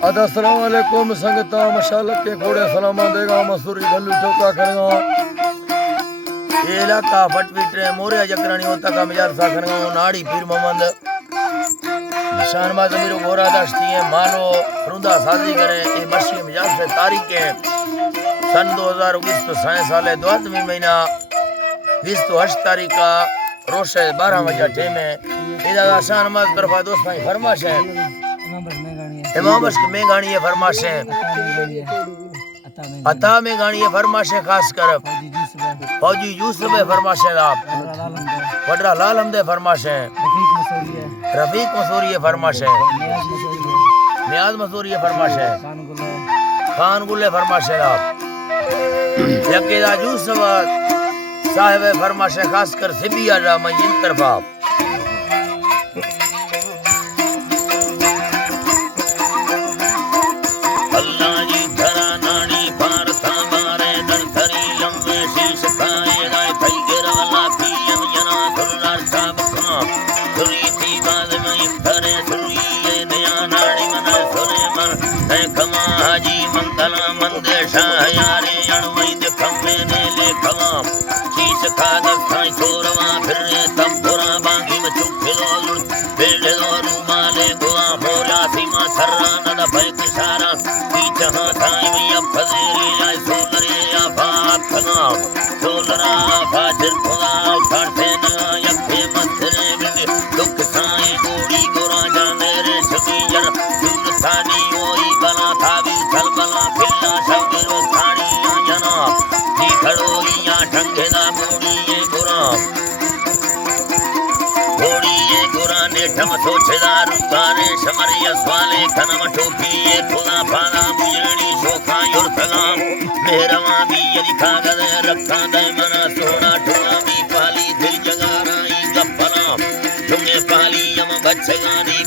अस्सलाम वालेकुम संगता माशाल्लाह के घोड़े सलामा देगा मसूरी गल्लू चौका करेगा ये इलाका फटविट्रे मोरे जकरानी होता का मिजार सा करेगा नाड़ी पीर मोहम्मद निशान बाज मीरो गोरा दश्ती है मालो रुंदा साजी करे ये मर्शी मिजार से तारीख है सन 2020 तो 6 साल 12 महीना 20 तो 8 तारीख का रोशे 12 बजे टाइम है इधर आसान नमाज तरफा दोस्त भाई फरमाश है इमाम बस में गानी है फरमाश है अता में गानी है फरमाश है खास कर फौजी यूसुफ है फरमाश है आप वडरा लाल हमदे फरमाश है रफीक मसूरी है फरमाश है नियाज मसूरी है फरमाश है खान गुल है फरमाश है आप यकेदा यूसुफ साहिब है फरमाश है खास कर सिबिया जा मैं इन तरफा सोचदार तारे शमरिया स्वाले खनम टोपी खुदा पाना मुजड़ी शोखा योर सलाम मेहरवा भी यदि खागद रखा दे मना सोना ठुआ भी पाली दिल जगाराई गपना तुम्हें पाली यम बच्चगानी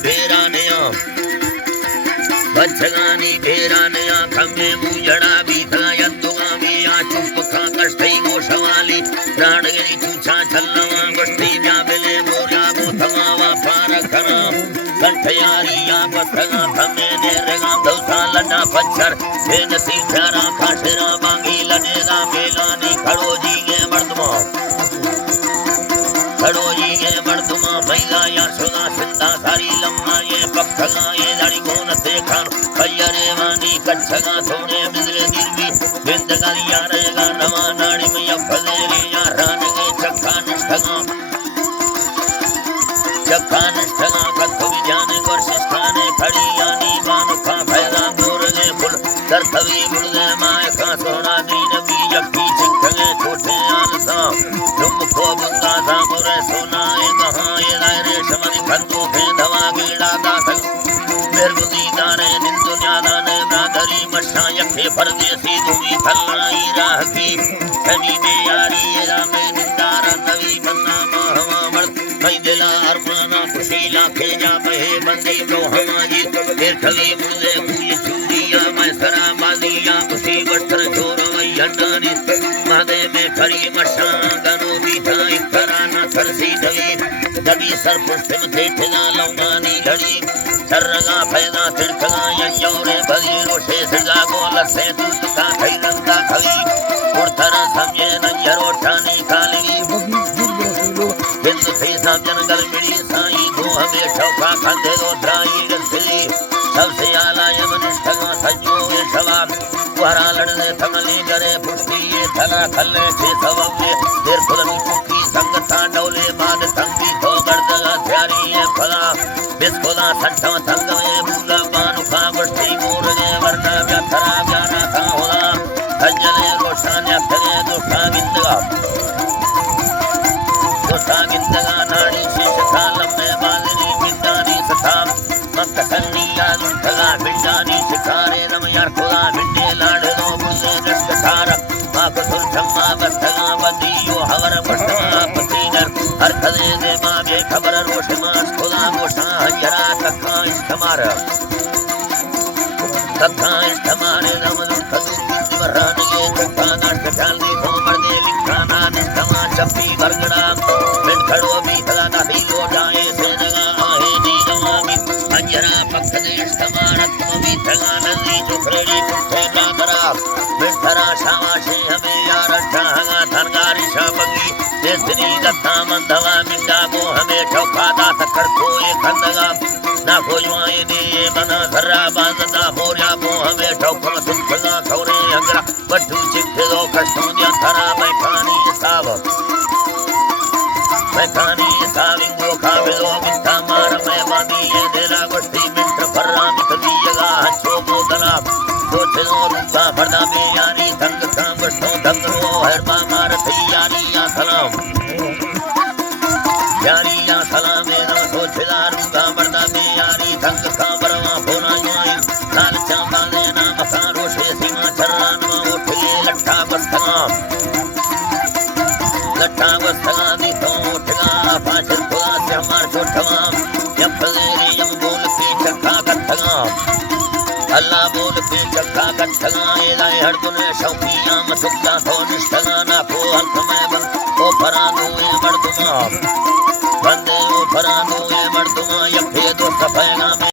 भेरा नया खम्मे मुजड़ा भी था यंतुगा भी आ चुप खा कष्टई गोशवाली राणगरी चूचा छल्लवा गोष्ठी जाबले मोरा मोथमावा कंठयारिया बथगा थमे ने रेगा दौसा लड्डा पत्थर हे नसी प्यारा खाशरा बांगी लनेगा मेलानी खड़ो जी के मर्दमा भैया या सुदा सिंधा सारी लम्मा ये पखगा ये दाड़ी कोन देखन भैयारे वानी कच्छगा थोड़े बिजले दिलवी बिंदगारिया रहेगा नवा नाड़ी में फलेरी या रान के चक्का निष्ठगा कथु विज्ञाने वर्षिष्ठाने खड़ी यानी मानुखा फैदा मोरले फुल करथवी मुर्गे माय का सोना दीन बीज की चिखगे छोटे आलसा तुम को बंगा सा मोरे सोनाए कहां ये दायरे शमनि खंदो के दवा गीड़ा दास बेरबुदी दाने निन दुनिया दाने ब्रादरी मशा यखे परदेसी दुमी थलाई राह की धनी में यारी ये रामे निंदार नवी बन्ना महवा मर्द भाई दिला अरमाना खुशी लाखे जा बहे बंदी तो हमारी फिर ठगी मुझे हुई चूड़िया मैं सरा बाजिया उसी वस्त्र छोड़ वही हटानी मादे में खड़ी मशा गनो बीठा एक तरह न सरसी ढगी दबी सर पुष्ट थे ठगा लौंगानी घड़ी सरगा फैदा तिरखगा यंजोरे भली रोशे सिगा गोल से दूत का खई रंगा खई उड़थर समझे नंजरो ठानी खाली हिंद थे सब जनगल मिली साई दो हमें ठोका खंडे दो ड्राई गली सबसे आला यमनिष्ठगा सज्जो ये सवाल वहरा लड़ने थमली गरे पुष्टि ये थला थल्ले थे सबवे देर खुलमी चुकी संगता डोले बाद तंगी तो गर्दगा प्यारी ये फला बिस्कुला संठा थंग में मूला बानुखा गोष्ठी मोरगे वरना व्याथरा व्याना था होला हजले रोशान यथगे दोषा बिंदगा नाड़ी शेष कालम में बालनी बिंदानी सथा मक्कसनी यादुन थगा बिंदानी शिकारे रमयार खुदा बिंदे लाड़ दो बुझे दस्तकार माक सुरथम्मा बस्तगा बदियो हवर बस्तगा पतीगर हर खदे दे मागे खबर रोशमा खुदा गोशा हजरा तक्का इस्तमार रमदुन खदु बिंदवरान ये चुका नाट चालनी तो मर्दे लिखाना निस्तमा चप्पी बरगड़ा खड़ो भी थला ना लो जाए से जगह आहे नी जवामी अंजरा पक्ष दे इस्तमारत भी थला की चुखरेड़ी कुठे नागरा मिठरा शावाशी हमें यार हंगा थनगारी शाबगी तेसरी दत्ता मंधवा मिंडा गो हमें ठोका दात खड़को ये खंदगा ना खोजवाए ने ये बना घरा बांधना मोरिया गो हमें ठोका सुखला खौरे हंगरा बट्टू चिट्ठे दो कष्टों दिया थरा बैठानी साव बैठानी साविंगो खाविलो मिठा मार मैं बांधी ये देला गोष्ठी मिंट फर्रा मिखली जगा हंचो बोतला दोचनो रूपा फर्दा में यारी थंग काम गोष्ठों धंगरो हरबा मार थी यारी या सलाम यारी या सलाम ना सोचला रूपा फर्दा में यारी थंग काम बरवा फोना जोई लाल चांदा लेना मसा रोशे सीमा चरण में उठे लट्ठा बस्तगा लट्ठा बस्तगा दी तो उठगा पाछर खुदा से हमार छोटवा जब फलेरी यम बोल पे चक्का कट्ठगा अल्लाह बोल पे चक्का कट्ठगा ये लाए हर दुने शौकिया मसुक्का तो निष्ठगा ना को हल्क में बन ओ फरादो ये मर्दुमा बंदे ओ फरादो ये मर्दुमा यफे दो सफेगा